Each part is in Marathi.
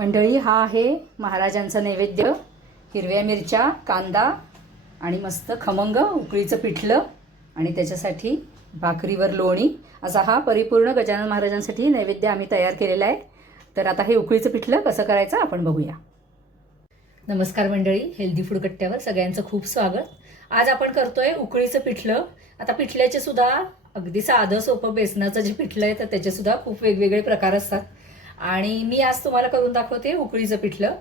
मंडळी हा आहे महाराजांचा नैवेद्य. हिरव्या मिरच्या कांदा आणि मस्त खमंग उकळीचं पिठलं आणि त्याच्यासाठी भाकरीवर लोणी. असा हा परिपूर्ण गजानन महाराजांसाठी नैवेद्य आम्ही तयार केलेला आहे. तर आता हे उकळीचं पिठलं कसं करायचं आपण बघूया. नमस्कार मंडळी हेल्दी फूड कट्ट्यावर सगळ्यांचं खूप स्वागत. आज आपण करतोय उकळीचं पिठलं. आता पिठल्याचे सुद्धा अगदी साधं सोपं बेसनाचं जे पिठलं आहे तर त्याचे सुद्धा खूप वेगवेगळे प्रकार असतात. आणि मी आज तुम्हाला करून दाखवते उकळीचं पिठलं.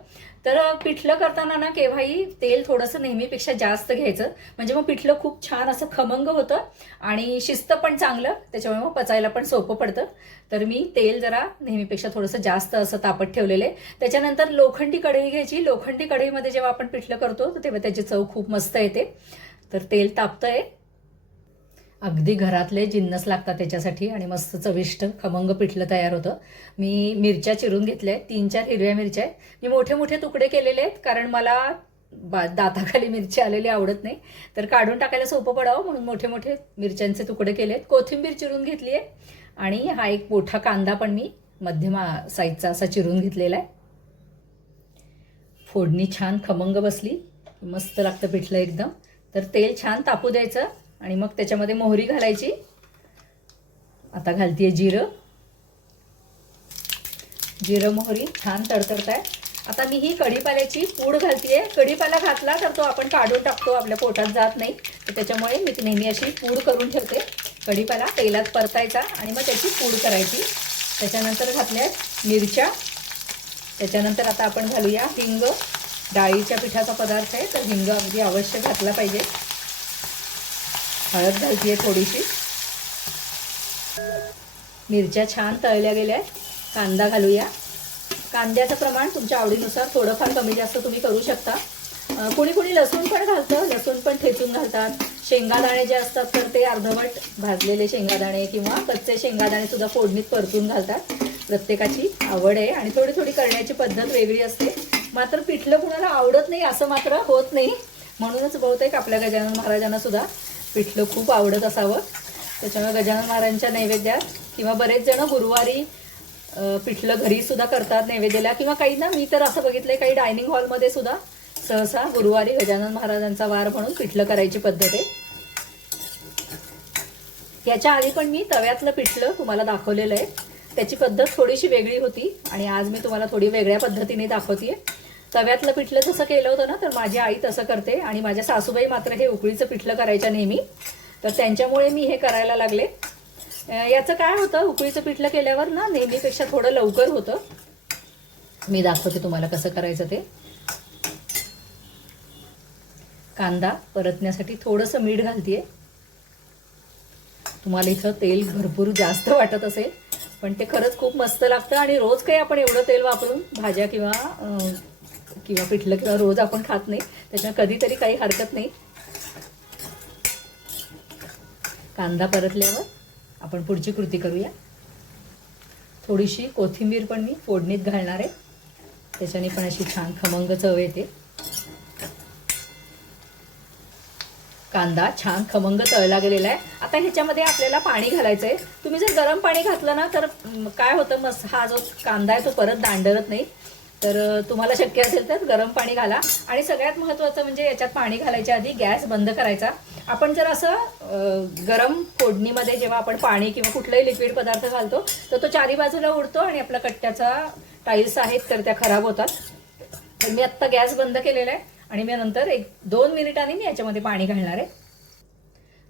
तर पिठलं करताना ना केव्हाही तेल थोडंसं नेहमीपेक्षा जास्त घ्यायचं. म्हणजे मग पिठलं खूप छान असं खमंग होतं आणि शिस्त पण चांगलं त्याच्यामुळे मग पचायला पण सोपं पडतं. तर मी तेल जरा नेहमीपेक्षा थोडंसं जास्त असं तापत ठेवलेलं आहे. त्याच्यानंतर लोखंडी कढई घ्यायची. लोखंडी कढईमध्ये जेव्हा आपण पिठलं करतो तेव्हा त्याची चव खूप मस्त येते. तर तेल तापतं आहे अगदी घरातले जिन्नस लागतात त्याच्यासाठी आणि मस्त चविष्ट खमंग पिठलं तयार होतं. मी मिरच्या चिरून घेतल्या आहेत तीन चार हिरव्या मिरच्या आहेत. मी मोठे मोठे तुकडे केलेले आहेत कारण मला बा दाताखाली मिरची आलेली आवडत नाही. तर काढून टाकायला सोपं पडावं म्हणून मोठे मोठे मिरच्यांचे तुकडे केले आहेत. कोथिंबीर चिरून घेतली आहे. आणि हा एक मोठा कांदा पण मी मध्यमा साईजचा असा चिरून घेतलेला आहे. फोडणी छान खमंग बसली. मस्त लागतं पिठलं एकदम. तर तेल छान तापू द्यायचं. आणि मग त्याच्यामध्ये मोहरी घालायची. आता घालतीये जिरं. जिरं मोहरी छान तडतडत आहे आता मी ही कढीपाल्याची पूड घालतीये. कढीपाला घातला तर तो आपण काढून टाकतो आपल्या पोटात जात नाही. तर त्याच्यामुळे मी ती नेहमी अशी पूड करून ठेवते. कढीपाला तेलात परतायचा आणि मग त्याची पूड करायची. त्याच्यानंतर घातल्या मिरच्या. त्याच्यानंतर आता आपण घालूया हिंग. डाळीच्या पिठाचा पदार्थ आहे तर हिंग अगदी अवश्य घातला पाहिजे. हळद घालतीये थोडीशी. मिरच्या छान तळल्या गेल्या आहेत. कांदा घालूया. कांद्याचं प्रमाण तुमच्या आवडीनुसार थोडंफार कमी जास्त तुम्ही करू शकता. कुणी कोणी कोणी लसूण पण घालतं लसूण पण ठेचून घालतात. शेंगादाणे जे असतात तर ते अर्धवट भाजलेले शेंगादाणे किंवा कच्चे शेंगादाणे सुद्धा फोडणीत परतून घालतात. प्रत्येकाची आवड आहे आणि थोडी थोडी करण्याची पद्धत वेगळी असते. मात्र पिठलं कुणाला आवडत नाही असं मात्र होत नाही. म्हणूनच बहुतेक आपल्या गजानन महाराजांना सुद्धा पिठलं खूप आवडत असावं. त्याच्यामुळे गजानन महाराजांच्या नैवेद्यात किंवा बरेच जण गुरुवारी पिठलं घरी सुद्धा करतात नैवेद्याला किंवा काही ना मी तर असं बघितलंय काही डायनिंग हॉलमध्ये सुद्धा सहसा गुरुवारी गजानन महाराजांचा वार म्हणून पिठलं करायची पद्धत आहे. याच्या आधी पण मी तव्यातलं पिठलं तुम्हाला दाखवलेलं आहे. त्याची पद्धत थोडीशी वेगळी होती आणि आज मी तुम्हाला थोडी वेगळ्या पद्धतीने दाखवते तव्यातलं पिठलं जसं केलं होतं ना तर माझी आई तसं करते आणि माझ्या सासूबाई मात्र हे उकळीचं पिठलं करायच्या नेहमी. तर त्यांच्यामुळे मी हे करायला लागले. याचं काय होतं उकळीचं पिठलं केल्यावर ना नेहमीपेक्षा थोडं लवकर होतं. मी दाखवते तुम्हाला कसं करायचं ते. कांदा परतण्यासाठी थोडंसं मीठ घालते तुम्हाला इथं तेल भरपूर जास्त वाटत असेल पण ते खरंच खूप मस्त लागतं आणि रोज काही आपण एवढं तेल वापरून भाज्या किंवा किंवा पिठलं किंवा रोज आपण खात नाही त्याच्यामुळे कधीतरी काही हरकत नाही. कांदा परतल्यावर आपण पुढची कृती करूया. थोडीशी कोथिंबीर पण मी फोडणीत घालणार आहे. त्याच्याने पण अशी छान खमंग चव येते. कांदा छान खमंग तळला गेलेला आहे. आता ह्याच्यामध्ये आपल्याला पाणी घालायचं आहे तुम्ही जर गरम पाणी घातलं ना तर काय होतं मस हा जो कांदा आहे तो परत दांडरत नाही. तर तुम्हाला शक्य असेल तर गरम पाणी घाला. आणि सगळ्यात महत्त्वाचं म्हणजे याच्यात पाणी घालायच्या आधी गॅस बंद करायचा. आपण जर असं गरम फोडणीमध्ये जेव्हा आपण पाणी किंवा कुठलाही लिक्विड पदार्थ घालतो तर तो चारी बाजूला उडतो आणि आपला कट्ट्याचा टाईल्स आहेत तर त्या खराब होतात. तर मी आत्ता गॅस बंद केलेला आहे आणि मी नंतर एक दोन मिनिटांनी मी याच्यामध्ये पाणी घालणार आहे.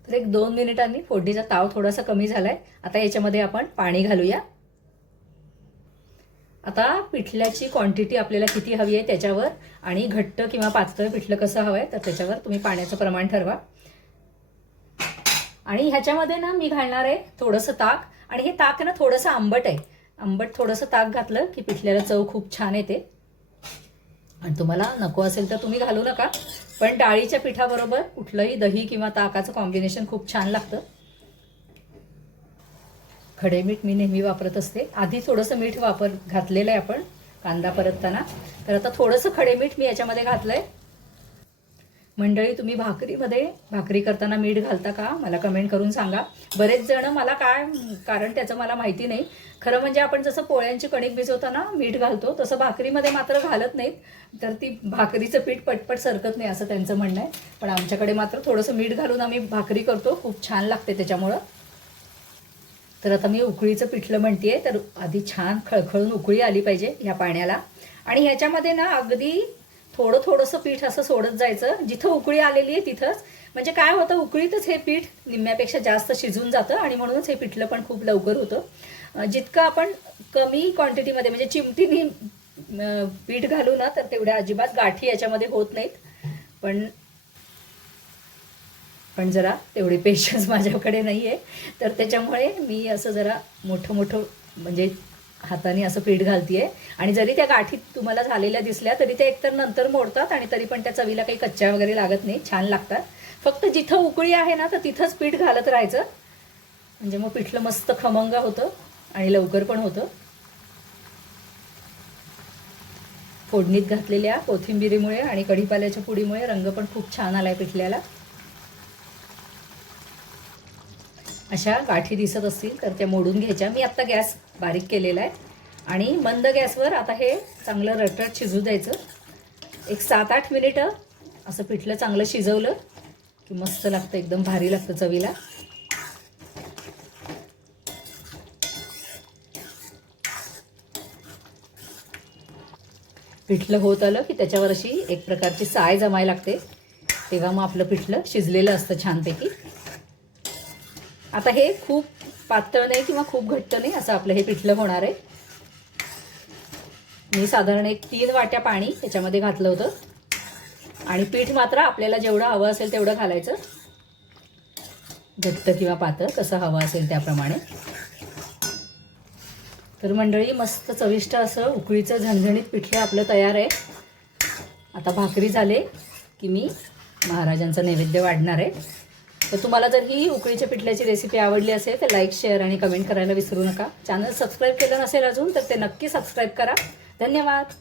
तर एक दोन मिनिटांनी फोडणीचा ताव थोडासा कमी झाला आहे आता याच्यामध्ये आपण पाणी घालूया. आता पिठल्याची क्वांटिटी आपल्याला किती हवी आहे त्याच्यावर आणि घट्ट किंवा पातळ पिठलं कसं हवं आहे तर त्याच्यावर तुम्ही पाण्याचं प्रमाण ठरवा. आणि ह्याच्यामध्ये ना मी घालणार आहे थोडंसं ताक. आणि हे ताक ना थोडंसं आंबट आहे. आंबट थोडंसं ताक घातलं की पिठल्याला चव खूप छान येते. आणि तुम्हाला नको असेल तर तुम्ही घालू नका. पण डाळीच्या पिठाबरोबर कुठलंही दही किंवा ताकाचं कॉम्बिनेशन खूप छान लागतं. खडे मीठ मी नेहमी वापरत असते. आधी थोडंसं मीठ वापर घातलेलं आहे आपण कांदा परतताना. तर आता थोडंसं खडे मीठ मी याच्यामध्ये घातलं आहे मंडळी तुम्ही भाकरीमध्ये भाकरी करताना मीठ घालता का? मला कमेंट करून सांगा. बरेच जण मला काय कारण त्याचं मला माहिती नाही. खरं म्हणजे आपण जसं पोळ्यांची कणिक भिजवताना मीठ घालतो तसं भाकरीमध्ये मात्र घालत नाहीत. तर ती भाकरीचं पीठ पटपट सरकत नाही असं त्यांचं म्हणणं आहे. पण आमच्याकडे मात्र थोडंसं मीठ घालून आम्ही भाकरी करतो. खूप छान लागते त्याच्यामुळं. तर आता मी उकळीचं पिठलं म्हणते तर आधी छान खळखळून उकळी आली पाहिजे ह्या पाण्याला. आणि ह्याच्यामध्ये ना अगदी थोडं थोडंसं पीठ असं सोडत जायचं. जिथं उकळी आलेली आहे तिथंच. म्हणजे काय होतं उकळीतच हे पीठ निम्म्यापेक्षा जास्त शिजून जातं आणि म्हणूनच हे पिठलं पण खूप लवकर होतं. जितकं आपण कमी क्वांटिटीमध्ये म्हणजे चिमटीने पीठ घालू ना तर तेवढ्या अजिबात गाठी याच्यामध्ये होत नाहीत. पण पण जरा तेवढे पेशन्स माझ्याकडे नाही आहे तर त्याच्यामुळे मी असं जरा मोठं मोठं म्हणजे हाताने असं पीठ घालतीये. आणि जरी त्या गाठी तुम्हाला झालेल्या दिसल्या तरी ते एकतर नंतर मोडतात आणि तरी पण त्या चवीला काही कच्च्या वगैरे लागत नाही. छान लागतात. फक्त जिथं उकळी आहे ना तर तिथंच पीठ घालत राहायचं. म्हणजे मग पिठलं मस्त खमंग होतं आणि लवकर पण होतं. फोडणीत घातलेल्या कोथिंबिरीमुळे आणि कढीपाल्याच्या पुडीमुळे रंग पण खूप छान आलाय पिठल्याला. अशा गाठी दिसत असतील तर त्या मोडून घ्यायच्या. मी आत्ता गॅस बारीक केलेला आहे. आणि मंद गॅसवर आता हे चांगलं रटरट शिजू द्यायचं. एक सात आठ मिनिटं असं पिठलं चांगलं शिजवलं की मस्त लागतं एकदम भारी लागतं चवीला. पिठलं होत आलं की त्याच्यावर अशी एक प्रकारची साय जमायला लागते. तेव्हा मग आपलं पिठलं शिजलेलं असतं छानपैकी. आता हे खूप पातळ नाही किंवा खूप घट्ट नाही असं आपलं हे पिठलं होणार आहे. मी साधारण एक तीन वाट्या पाणी त्याच्यामध्ये घातलं होतं. आणि पीठ मात्र आपल्याला जेवढं हवं असेल तेवढं घालायचं. घट्ट किंवा पातळ कसं हवं असेल त्याप्रमाणे. तर मंडळी मस्त चविष्ट असं उकळीचं झणझणीत पिठलं आपलं तयार आहे. आता भाकरी झाले की मी महाराजांचा नैवेद्य वाढणार आहे. तर तुम्हाला जर ही उकळीच्या पिठल्याची रेसिपी आवडली असेल तर लाईक शेअर आणि कमेंट करायला विसरू नका. चॅनल सबस्क्राईब केलं नसेल अजून तर ते नक्की सबस्क्राईब करा. धन्यवाद.